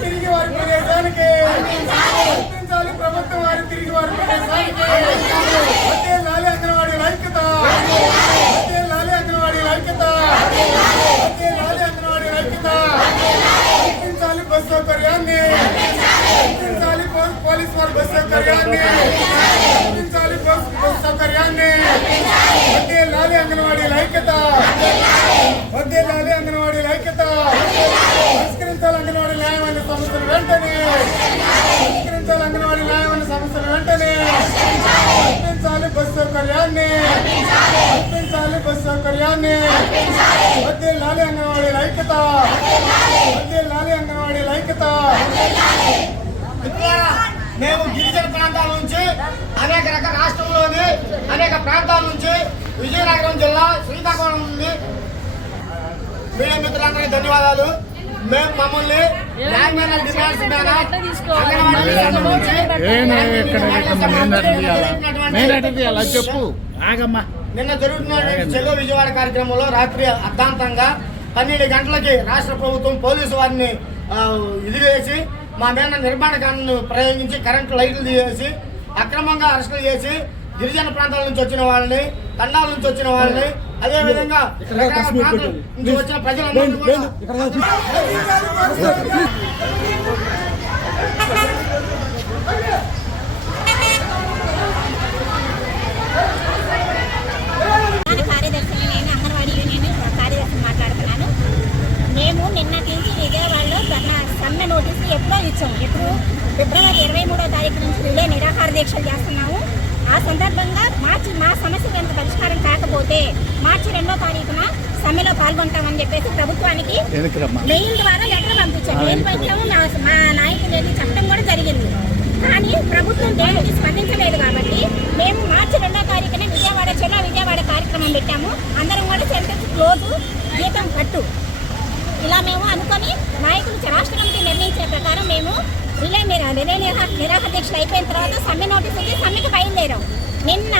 తిరిగి వారి ప్రదేశానికి ప్రభుత్వం వారు తిరిగి వారి ప్రదేశానికి లాలి అంగన్వాడీ ఐక్యత, లాలి అంగన్వాడీ ఐక్యత, లాలి అంగన్వాడీ ఐక్యత. గుర్తించాలి బస్ సౌకర్యాన్ని, గుర్తించాలి పోలీస్ వారి బస్ సౌకర్యాన్ని, గుర్తించాలి బస్ సౌకర్యాన్ని. లాలి అంగన్వాడీ ఐక్యత, లాలి అంగన్వాడీ ఐక్యత. పరిష్కరించాలి అంగన్వాడీ న్యాయమైన సమస్యలు వెంటనే, పరిష్కరించాలి అంగన్వాడీ న్యాయమైన సమస్యలు వెంటనే. కల్పించాలి బస్ సౌకర్యాన్ని, కల్పించాలి బస్ సౌకర్యాన్ని. లాలి అంగన్వాడీ ఐక్యత, లాలి అంగన్వాడీ ఐక్యత. మేము గిరిజన ప్రాంతాల నుంచి అనేక రకాల రాష్ట్రంలోని అనేక ప్రాంతాల నుంచి విజయనగరం జిల్లా శ్రీకాకుళం నుండి మీడియా మిత్రులందరికీ ధన్యవాదాలు. మేము మమ్మల్ని నిన్న జరుగుతున్న చెలో విజయవాడ కార్యక్రమంలో రాత్రి అర్ధాంతంగా 12 గంటలకి రాష్ట్ర ప్రభుత్వం పోలీసు వారిని ఇది వేసి మా మీద నిర్మాణ కాలను ప్రయోగించి కరెంటు లైట్లు తీసేసి అక్రమంగా అరెస్టులు చేసి గిరిజన ప్రాంతాల నుంచి వచ్చిన వాళ్ళని, తండాల నుంచి వచ్చిన వాళ్ళని, అదేవిధంగా ప్రాంతాల నుంచి వచ్చిన ప్రజలందరూ కార్యదర్శిని, నేను అంగన్వాడీ యూనియన్ కార్యదర్శిని మాట్లాడుతున్నాను. మేము నిన్నటి నుంచి విజయవాడలో సమ్మె నోటీసులు ఎప్పుడో ఇచ్చాము. ఎప్పుడు ఫిబ్రవరి 23వ తారీఖు నుంచి రిలే నిరాహార దీక్షలు చేస్తున్నాము. ఆ సందర్భంగా మా సమస్య ఎంత పరిష్కారం కాకపోతే మార్చి 2వ తారీఖున సమ్మెలో పాల్గొంటామని చెప్పేసి ప్రభుత్వానికి మెయిల్ ద్వారా లెటర్ పంపించాము. మెయిల్ పంచాము, మా నాయకులు వెళ్ళి చెప్పడం కూడా జరిగింది. కానీ ప్రభుత్వం దేనికి స్పందించలేదు. కాబట్టి మేము మార్చి 2వ తారీఖున చెలో విజయవాడ కార్యక్రమం పెట్టాము. అందరం కూడా సెంటర్స్ క్లోజు, జీతం కట్టు ఇలా మేము అనుకొని నాయకులు రాష్ట్ర కమిటీ నిర్ణయించిన ప్రకారం మేము రిలే నిరాహార దీక్షలు అయిపోయిన తర్వాత సమ్మె నోటీస్ ఇచ్చి సమ్మెకి బయలుదేరాం. నిన్న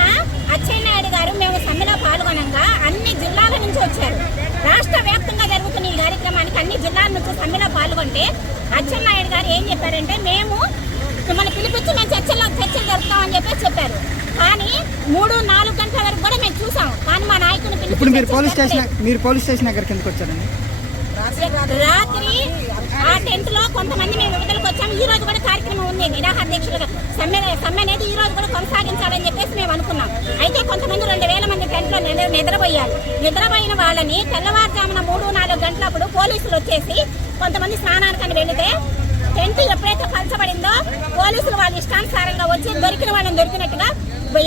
అచ్చెన్నాయుడు గారు మేము సమ్మెలో పాల్గొనగా అన్ని జిల్లాల నుంచి వచ్చారు. రాష్ట్ర వ్యాప్తంగా జరుగుతున్న ఈ కార్యక్రమానికి అన్ని జిల్లాల నుంచి సమ్మెలో పాల్గొంటే అచ్చెన్నాయుడు గారు ఏం చెప్పారంటే మేము మిమ్మల్ని పిలిపించి మేము చర్చలు జరుపుతామని చెప్పారు. కానీ 3-4 గంటల వరకు కూడా మేము చూసాం. కానీ మా నాయకుని ఇప్పుడు మీరు పోలీస్ స్టేషన్ దగ్గరికి ఎందుకు వచ్చారండి? రాత్రి ఆ టెంట్ లో కొంతమంది మేము విడుదలకు వచ్చాము. ఈ రోజు కూడా కార్యక్రమం ఉంది, నిరాహార దీక్షలు సమ్మె అనేది ఈ రోజు కూడా కొనసాగించాలని చెప్పేసి మేము అనుకున్నాం. అయితే కొంతమంది 2000 మంది టెంట్ లో నిద్రపోయారు. నిద్రపోయిన వాళ్ళని తెల్లవారుజామున 3-4 గంటలప్పుడు పోలీసులు వచ్చేసి కొంతమంది స్నానానికని వెళితే టెంట్ ఎప్పుడైతే పలచబడిందో పోలీసులు వాళ్ళ ఇష్టానుసారంగా వచ్చి దొరికిన వాళ్ళని దొరికినట్టుగా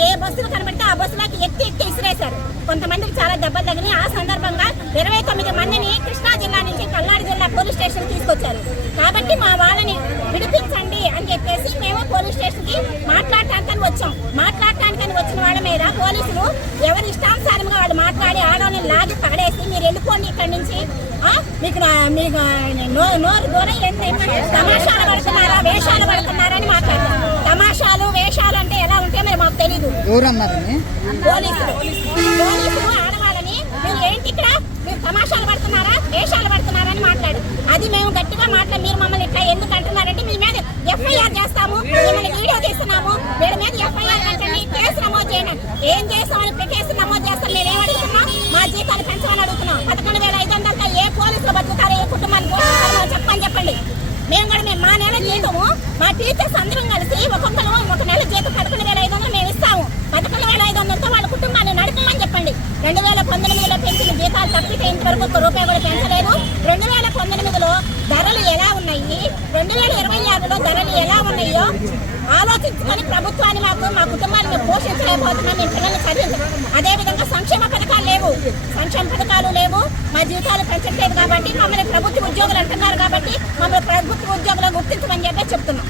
ఏ బస్సులు కనబడితే ఆ బస్సులకి ఎత్తి ఇసిరేశారు. కొంతమందికి చాలా దెబ్బలు తగినాయి. ఆ సందర్భంగా 29 మందిని కృష్ణా జిల్లా నుంచి పల్నాడు జిల్లా పోలీస్ స్టేషన్ తీసుకొచ్చారు. కాబట్టి మా వాళ్ళని విడిపించండి అని చెప్పేసి మేము పోలీస్ స్టేషన్ కి మాట్లాడటానికని వచ్చాం. మాట్లాడటానికని వచ్చిన వాళ్ళ మీద పోలీసులు ఎవరి ఇష్టానుసారంగా వాళ్ళు మాట్లాడి ఆడవాళ్ళని లాగి పడేసి మీరు వెళ్ళిపోండి ఇక్కడి నుంచి, మీకు నోరు దూరం తమాషాలు పడుతున్నారా, వేషాలు పడుతున్నారా అని మాట్లాడతారు. తమాషాలు వేషాలు అంటే ఎలా ఉంటే మరి మాకు తెలీదు. పోలీసులు ఆడవాళ్ళని మీరు ఏంటి ఇక్కడ మీరు తమాషాలు పడుతున్నారా, వేషాలు పడుతున్నారా అని మాట్లాడు. అది మేము గట్టిగా మీరు మమ్మల్ని ఇట్లా ఎందుకు అంటున్నారంటే మీ మీద ఎఫ్ఐఆర్ చేస్తాము, మిమ్మల్ని వీడియో తీస్తున్నాము, వీడి మీద ఎఫ్ఐఆర్ కట్టండి, కేసు నమోదు చేయండి. ఏం చేస్తామని కేసు నమోదు చేస్తాం. మేము ఏం అడుగుతున్నాం? మా జీతాలు పెంచమని అడుగుతున్నాం. 11,500 ఏ పోలీసులు బతుకుతారో, ఏ కుటుంబాన్ని పోతారో చెప్పండి. మేము కూడా మా నెల జీతము మా టీచర్స్ అందరం కలిసి ఒక్కొక్కరు ఒక నెల జీతం 11,500 మేము ఇస్తాము. 11,500తో వాళ్ళ కుటుంబాన్ని నడపమని చెప్పండి. 2019లో పెంచిన జీతాలు తప్పితే ఇంతవరకు ఒక్క రూపాయి కూడా పెంచలేదు. 2019లో ధరలు ఎలా ఉన్నాయి, 2026లో ధరలు ఎలా ఉన్నాయో ఆలోచించుకొని ప్రభుత్వాన్ని మా కుటుంబాన్ని మేము పోషించలేకపోతున్నాం, మేము పిల్లల్ని చదివించాం. అదేవిధంగా సంక్షేమ పథకాలు లేవు, మా జీవితాలు పెంచట్లేదు కాబట్టి మమ్మల్ని ప్రభుత్వ ఉద్యోగులు అంటున్నారు కాబట్టి మమ్మల్ని ప్రభుత్వ ఉద్యోగులు గుర్తించమని చెప్పి చెప్తున్నాం.